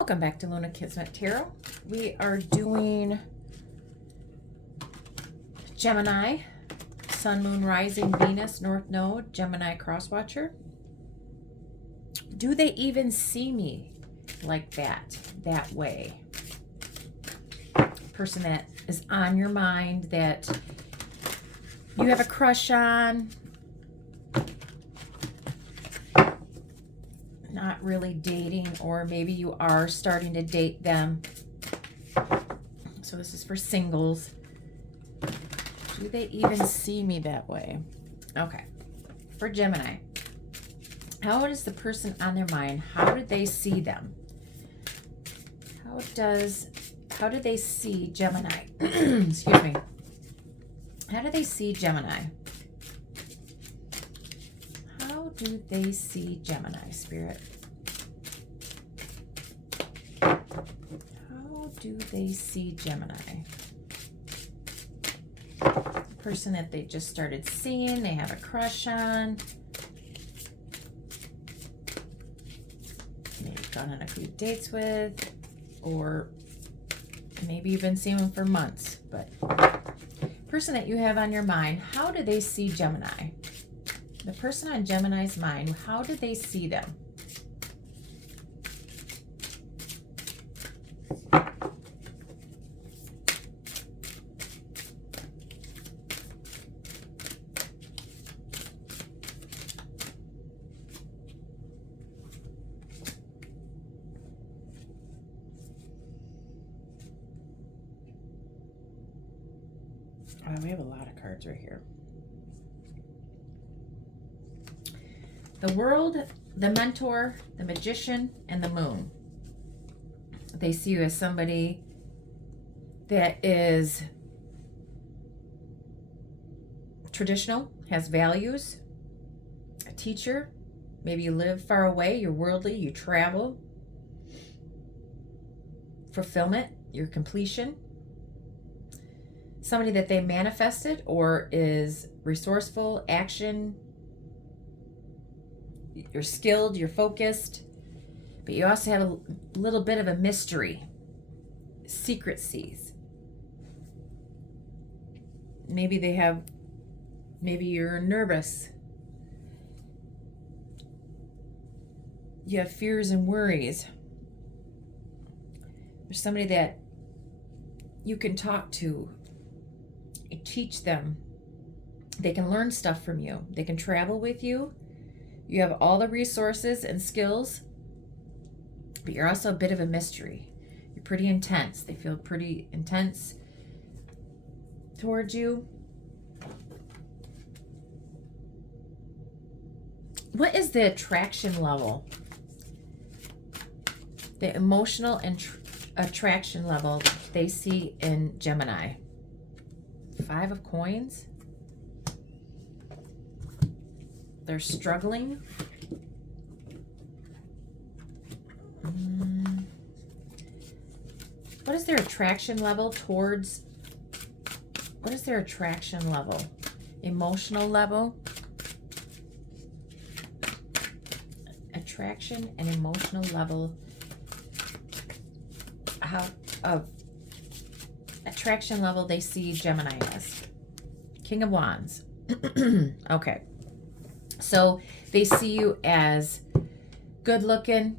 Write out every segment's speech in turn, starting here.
Welcome back to Luna Kismet Tarot. We are doing Gemini, Sun, Moon, Rising, Venus, North Node, Gemini Crosswatcher. Do they even see me like that way? Person that is on your mind that you have a crush on, not really dating, or maybe you are starting to date them. So this is for singles. Do they even see me that way? Okay. For Gemini, how is the person on their mind? How do they see them? How do they see Gemini? Excuse me. How do they see Gemini? How do they see Gemini, Spirit? How do they see Gemini? The person that they just started seeing, they have a crush on. Maybe gone on a few dates with, or maybe you've been seeing them for months. But person that you have on your mind, how do they see Gemini? The person on Gemini's mind, how do they see them? Oh, we have a lot of cards right here. The World, the Mentor, the Magician, and the Moon. They see you as somebody that is traditional, has values, a teacher. Maybe you live far away, you're worldly, you travel. Fulfillment, your completion. Somebody that they manifested or is resourceful, action. You're skilled, you're focused, but you also have a little bit of a mystery, secrecies. Maybe you're nervous. You have fears and worries. There's somebody that you can talk to, teach them. They can learn stuff from you. They can travel with you. You have all the resources and skills, but you're also a bit of a mystery. You're pretty intense. They feel pretty intense towards you. What is the attraction level? The emotional and attraction level they see in Gemini. 5 of Coins. They're struggling. What is their attraction level towards? What is their attraction level? Emotional level? Attraction and emotional level. How of attraction level they see Gemini as? King of Wands. Okay. So they see you as good looking.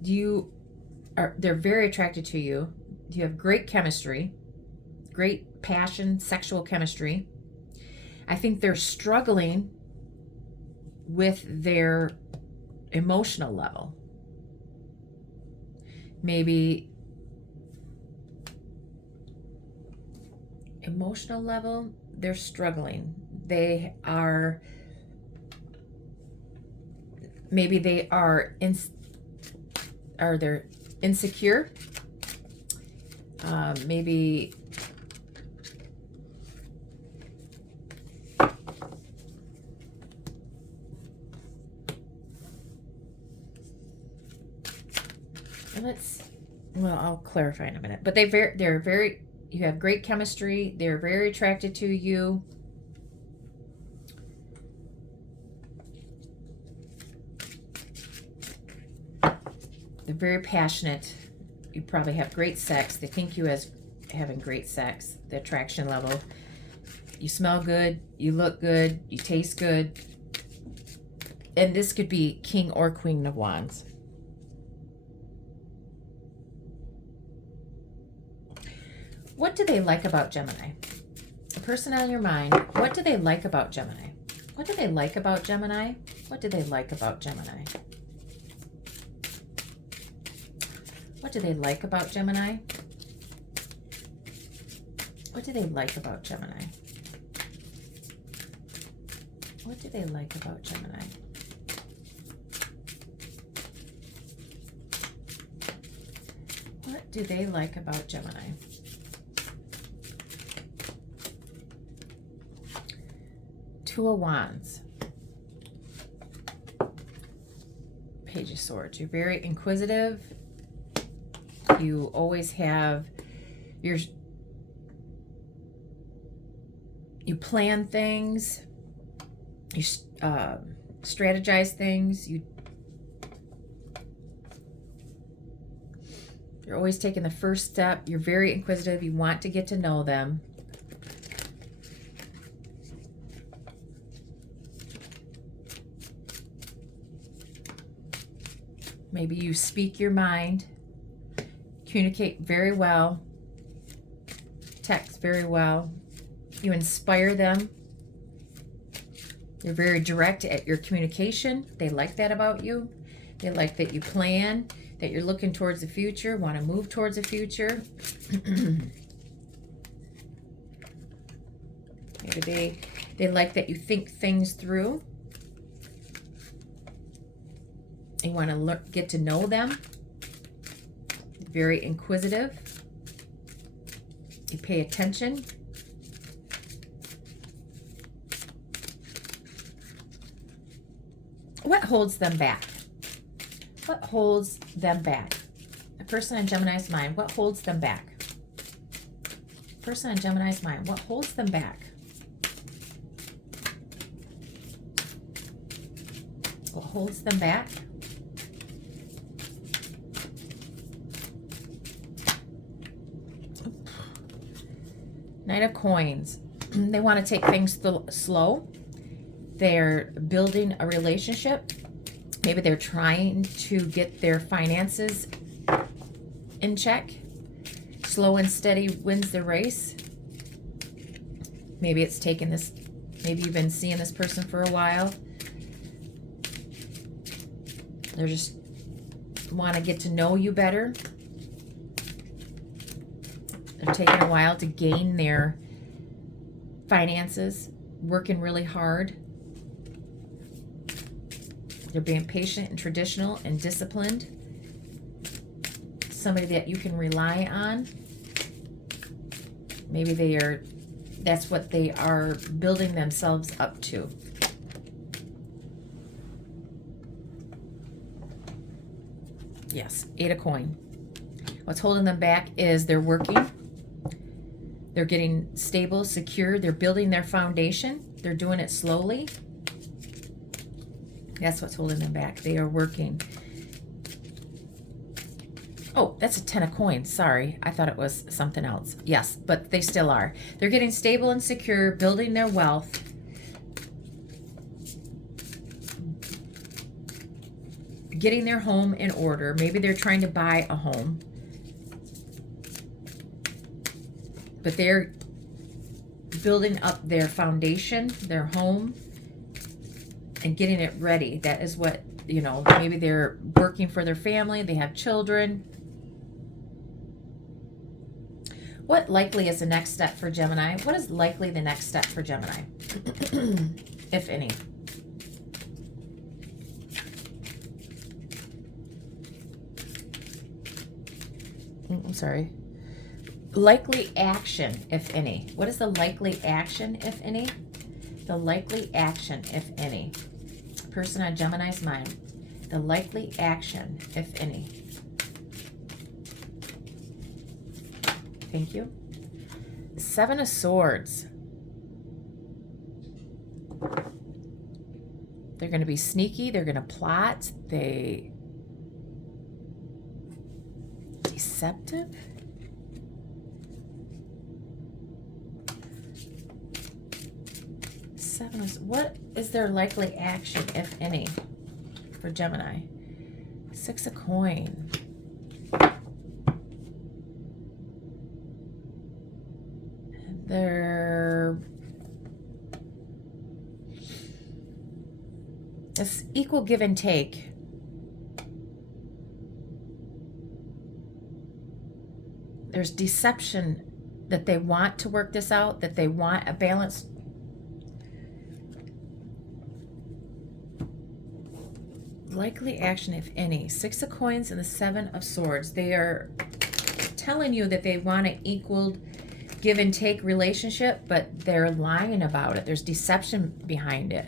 They're very attracted to you. You have great chemistry, great passion, sexual chemistry. I think they're struggling with their emotional level. Maybe emotional level, they're struggling. They are, maybe they are they're insecure. Maybe I'll clarify in a minute. But they're very, you have great chemistry. They're very attracted to you. They're very passionate. You probably have great sex. They think you as having great sex, the attraction level. You smell good, you look good, you taste good. And this could be King or Queen of Wands. What do they like about Gemini? The person on your mind, what do they like about Gemini? What do they like about Gemini? What do they like about Gemini? What do they like about Gemini? What do they like about Gemini? What do they like about Gemini? What do they like about Gemini? Two of Wands. Page of Swords. You're very inquisitive. You always have you plan things. You strategize things. You're always taking the first step. You're very inquisitive. You want to get to know them. Maybe you speak your mind, communicate very well, text very well. You inspire them. You're very direct at your communication. They like that about you. They like that you plan, that you're looking towards the future, want to move towards the future. Maybe they like that you think things through. You want to get to know them. Very inquisitive. You pay attention. What holds them back? What holds them back? A person on Gemini's mind, what holds them back? Person on Gemini's mind, what holds them back? What holds them back? Knight of Coins. They want to take things slow. They're building a relationship. Maybe they're trying to get their finances in check. Slow and steady wins the race. Maybe it's taken this, maybe you've been seeing this person for a while. They're just want to get to know you better. They're taking a while to gain their finances, working really hard. They're being patient and traditional and disciplined. Somebody that you can rely on. Maybe that's what they are building themselves up to. Yes, 8 of Coins. What's holding them back is they're working. They're getting stable, secure. They're building their foundation. They're doing it slowly. That's what's holding them back. They are working. Oh, that's a 10 of Coins. Sorry. I thought it was something else. Yes, but they still are. They're getting stable and secure, building their wealth. Getting their home in order. Maybe they're trying to buy a home. But they're building up their foundation, their home, and getting it ready. That is what, maybe they're working for their family. They have children. What likely is the next step for Gemini? What is likely the next step for Gemini, if any? I'm sorry. Likely action, if any. What is the likely action, if any? The likely action, if any. Person on Gemini's mind. The likely action, if any. Thank you. 7 of Swords. They're going to be sneaky. They're going to plot. deceptive? Seven is, what is their likely action, if any, for Gemini? Six of coin. They're it's equal give and take. There's deception that they want to work this out, that they want a balance. Likely action, if any. Six of coins and the Seven of Swords. They are telling you that they want an equal give and take relationship, but they're lying about it. There's deception behind it.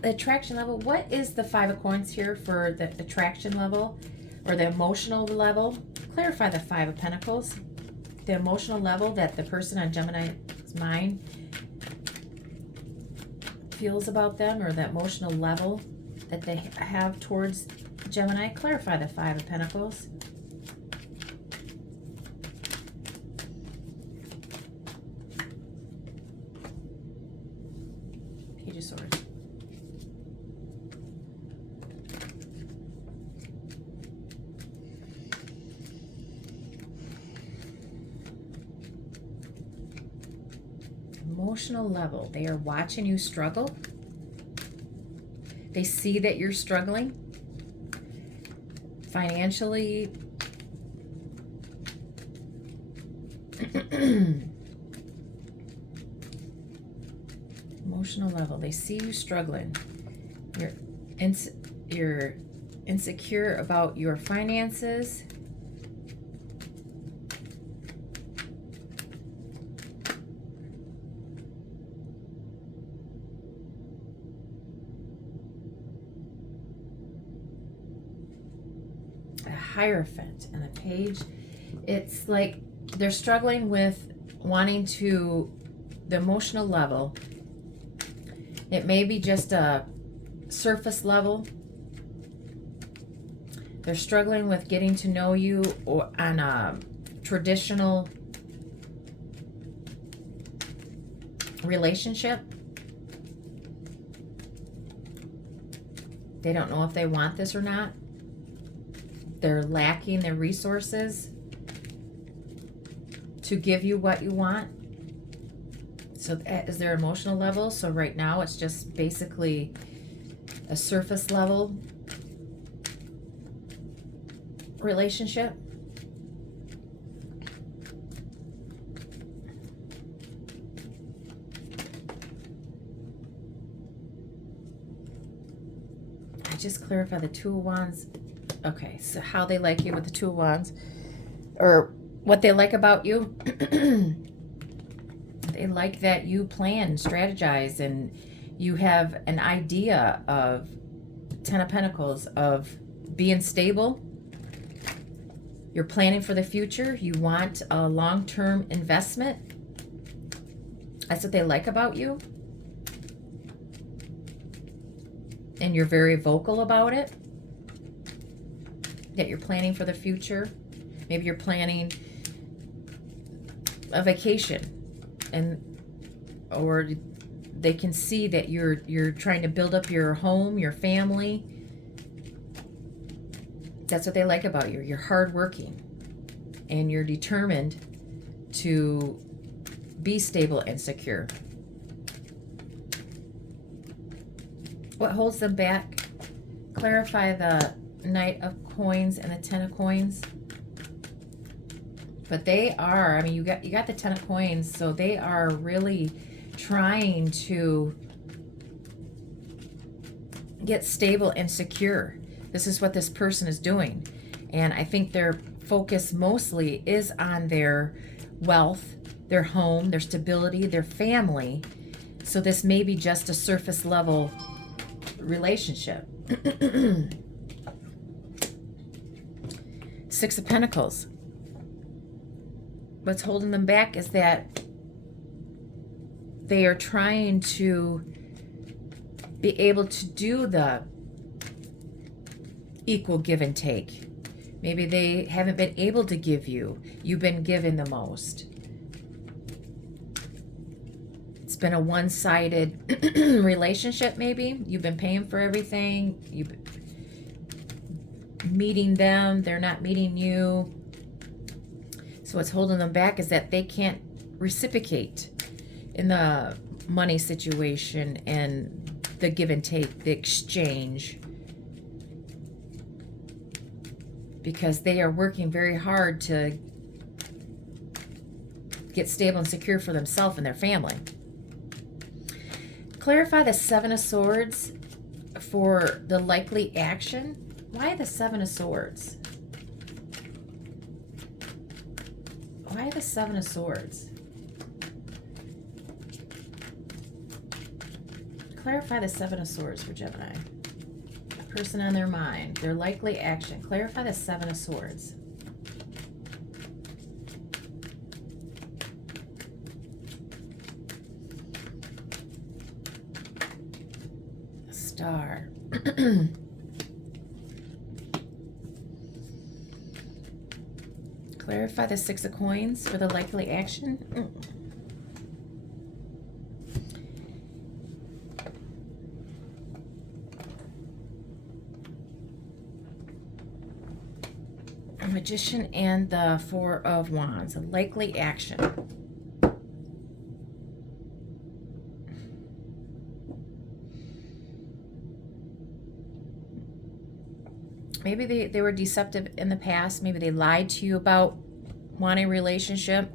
The attraction level. What is the Five of Coins here for the attraction level or the emotional level? Clarify the Five of Pentacles. The emotional level that the person on Gemini's mind feels about them, or the emotional level that they have towards Gemini. Clarify the Five of Pentacles. Page of Swords. Emotional level. They are watching you struggle. They see that you're struggling financially. Emotional level. They see you struggling. You're insecure about your finances. Hierophant and the Page. It's like they're struggling with wanting to, the emotional level. It may be just a surface level. They're struggling with getting to know you or on a traditional relationship. They don't know if they want this or not. They're lacking their resources to give you what you want. So that is their emotional level. So right now it's just basically a surface level relationship. I just clarify the Two of Wands. Okay, so how they like you with the Two of Wands, or what they like about you. They like that you plan, strategize, and you have an idea of Ten of Pentacles, of being stable. You're planning for the future. You want a long-term investment. That's what they like about you. And you're very vocal about it. That you're planning for the future. Maybe you're planning a vacation, or they can see that you're trying to build up your home, your family. That's what they like about you. You're hardworking and you're determined to be stable and secure. What holds them back? Clarify the Knight of Coins and the Ten of Coins. But they are, I mean, you got the Ten of Coins, so they are really trying to get stable and secure. This is what this person is doing. And I think their focus mostly is on their wealth, their home, their stability, their family. So this may be just a surface level relationship. Six of Pentacles. What's holding them back is that they are trying to be able to do the equal give and take. Maybe they haven't been able to give you. You've been given the most. It's been a one-sided relationship, maybe. You've been paying for everything. You've been meeting them. They're not meeting you. So what's holding them back is that they can't reciprocate in the money situation and the give and take, the exchange. Because they are working very hard to get stable and secure for themselves and their family. Clarify the Seven of Swords for the likely action. Why the Seven of Swords? Why the Seven of Swords? Clarify the Seven of Swords for Gemini. The person on their mind, their likely action. Clarify the Seven of Swords. Star. Clarify the Six of Coins for the likely action. Magician and the Four of Wands, a likely action. Maybe they were deceptive in the past. Maybe they lied to you about wanting a relationship.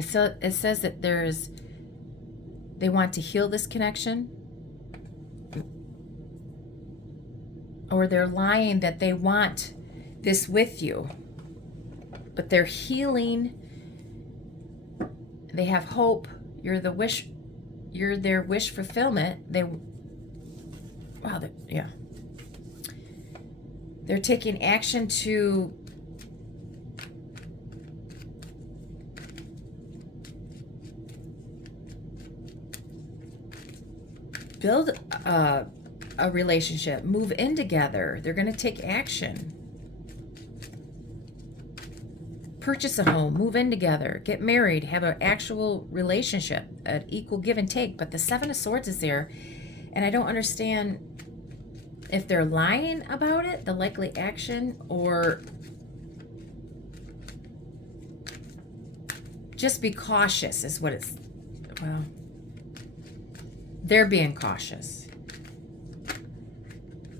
So it says that they want to heal this connection. Or they're lying that they want this with you. But they're healing. They have hope. You're their wish fulfillment. They're taking action to build a relationship, move in together. They're going to take action. Purchase a home, move in together, get married, have an actual relationship, an equal give and take. But the Seven of Swords is there, and I don't understand if they're lying about it, the likely action, or just be cautious is what it's, well, they're being cautious.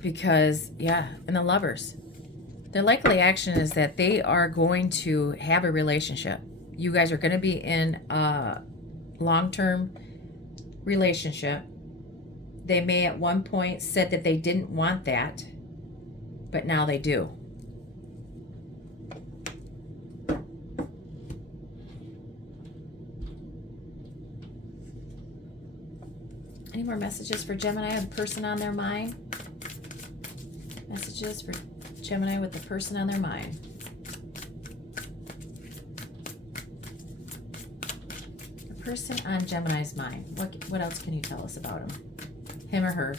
Because, and the Lovers. The likely action is that they are going to have a relationship. You guys are going to be in a long-term relationship. They may at one point said that they didn't want that, but now they do. Any more messages for Gemini, a person on their mind? Messages for Gemini with the person on their mind. The person on Gemini's mind. What else can you tell us about him or her?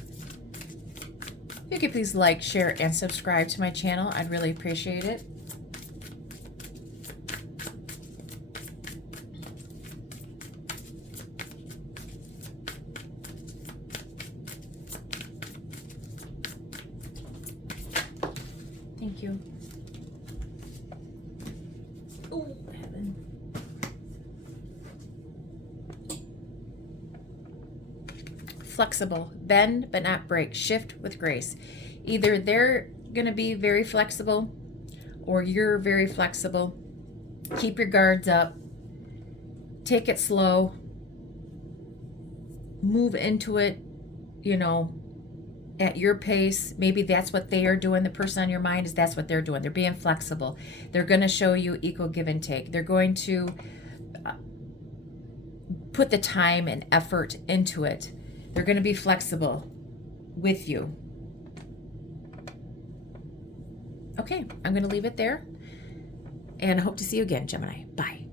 If you could please like, share, and subscribe to my channel, I'd really appreciate it. Thank you. Oh, heaven. Flexible. Bend but not break. Shift with grace. Either they're going to be very flexible or you're very flexible. Keep your guards up. Take it slow. Move into it, at your pace. Maybe that's what they are doing. The person on your mind is that's what they're doing. They're being flexible. They're going to show you equal give and take. They're going to put the time and effort into it. They're going to be flexible with you. Okay, I'm going to leave it there. And I hope to see you again, Gemini. Bye.